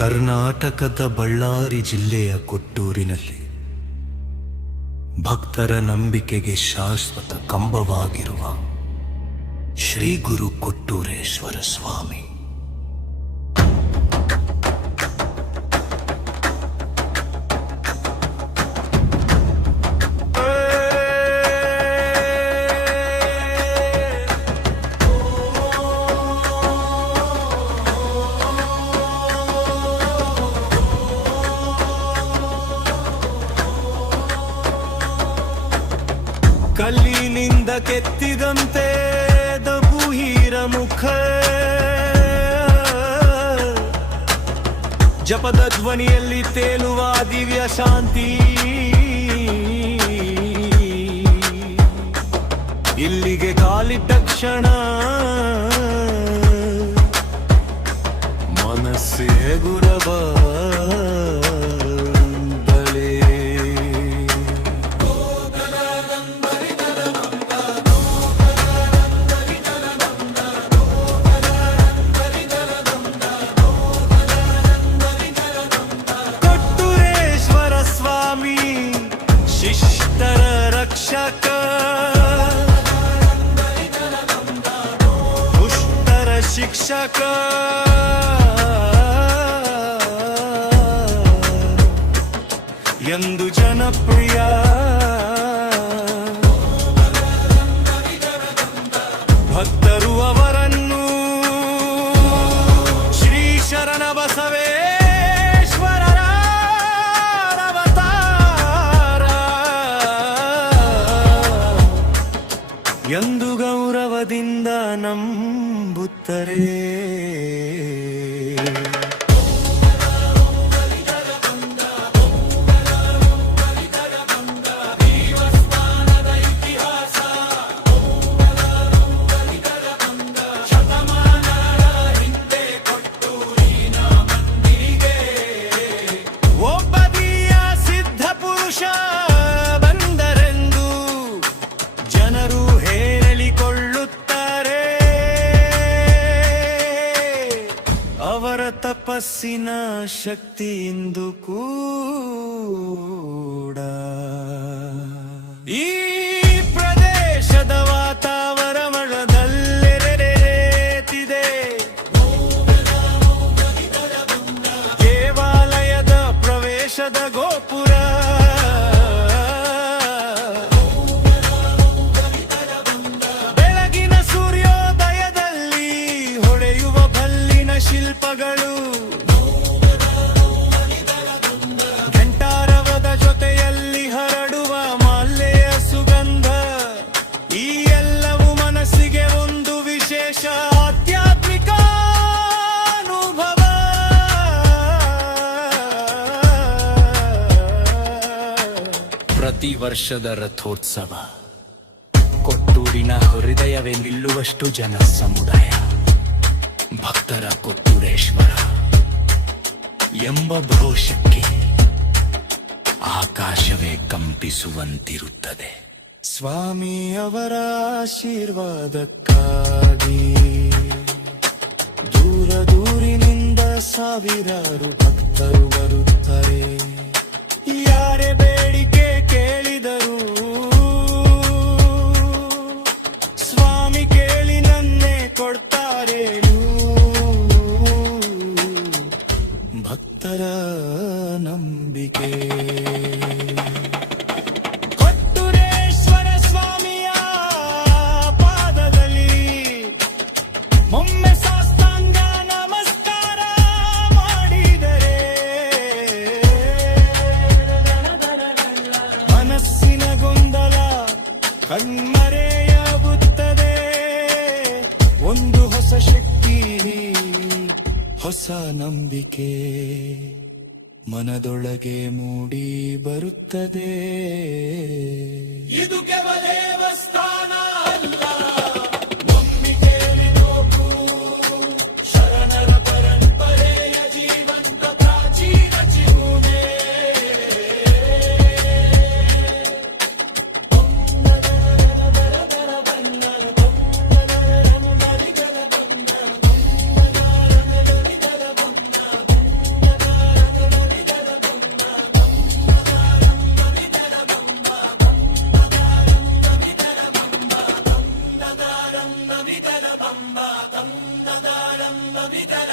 ಕರ್ನಾಟಕದ ಬಳ್ಳಾರಿ ಜಿಲ್ಲೆಯ ಕೊಟ್ಟೂರಿನಲ್ಲಿ ಭಕ್ತರ ನಂಬಿಕೆಗೆ ಶಾಶ್ವತ ಕಂಬವಾಗಿರುವ ಶ್ರೀ ಗುರು ಕೊಟ್ಟೂರೇಶ್ವರ ಸ್ವಾಮಿ. ಕಲ್ಲಿನಿಂದ ಕೆತ್ತಿದಂತೆ ದಬುಹೀರ ಮುಖ, ಜಪದ ಧ್ವನಿಯಲ್ಲಿ ತೇಲುವ ದಿವ್ಯ ಶಾಂತಿ. ಇಲ್ಲಿಗೆ ಕಾಲಿಟ್ಟ ಕ್ಷಣ ಮನಸ್ಸೇ ಗುರಬ ಶಿಕ್ಷಕ ಎಂದು ಜನಪ್ರಿಯ, ಭಕ್ತರು ಅವರನ್ನು ಶ್ರೀ ಶರಣ ಬಸವೇಶ್ವರರ ಅವತಾರ ಎಂದು ಗೌರವದಿಂದ ನಂಬುತ್ತಾರೆ. ತಪಸ್ಸಿನ ಶಕ್ತಿಯಿಂದ ಕೂಡ ಈ ಪ್ರದೇಶದ ವಾತಾವರಣದಲ್ಲೆರೆರೆತಿದೆ. ದೇವಾಲಯದ ಪ್ರವೇಶದ ಗೋಪುರ ಬೆಳಗಿನ ಸೂರ್ಯೋದಯದಲ್ಲಿ ಹೊಳೆಯುವ ಕಲ್ಲಿನ ಶಿಲ್ಪಗಳು, ಘಂಟಾರವದ ಜೊತೆಯಲ್ಲಿ ಹರಡುವ ಮಾಲ್ಯೆಯ ಸುಗಂಧ, ಈ ಎಲ್ಲವೂ ಮನಸ್ಸಿಗೆ ಒಂದು ವಿಶೇಷ ಆಧ್ಯಾತ್ಮಿಕ ಅನುಭವ. ಪ್ರತಿ ವರ್ಷದ ರಥೋತ್ಸವ ಕೊಟ್ಟೂರಿನ ಹೃದಯವೇ ನಿಲ್ಲುವಷ್ಟು ಜನ ಸಮುದಾಯ ಭಕ್ತರ ಕೊಟ್ಟೂರೇಶ್ವರ ಎಂಬ ಘೋಷಕ್ಕೆ ಆಕಾಶವೇ ಕಂಪಿಸುವಂತಿರುತ್ತದೆ. ಸ್ವಾಮಿ ಅವರ ಆಶೀರ್ವಾದಕ್ಕಾಗಿ ದೂರ ದೂರಿನಿಂದ ಸಾವಿರಾರು ಭಕ್ತರು ಬರುತ್ತಾರೆ. ಯಾರೇ ಬೇಡಿಕೆ ಕೇಳಿದರು ಸ್ವಾಮಿ ಕೇಳಿ ನನ್ನೇ ಕೊಡ್ತಾರೆ. ಭಕ್ತರ ನಂಬಿಕೆ ಕೊಟ್ಟೂರೇಶ್ವರ ಸ್ವಾಮಿಯ ಪಾದದಲ್ಲಿ ಒಮ್ಮೆ ಸಾಷ್ಟಾಂಗ ನಮಸ್ಕಾರ ಮಾಡಿದರೆ ಮನಸ್ಸಿನ ಗೊಂದಲ ಕಣ್ಮರೆಯಾಗುತ್ತದೆ. ಒಂದು ಹೊಸ ಶಕ್ತಿ, ಹೊಸ ನಂಬಿಕೆ ಮನದೊಳಗೆ ಮೂಡಿ ಬರುತ್ತದೆ. ಇದು ಕೇವಲ ದೇವಸ್ಥಾನ ಅಲ್ಲ, ನಂಬಿಕೆಯಲ್ಲಿರೋ ಶರಣರ ಪರಂಪರೆಯ ಜೀವಂತ ಪ್ರಾಚೀನ ಚಿಗುನೆ. ಸಂಭವಿಗಲ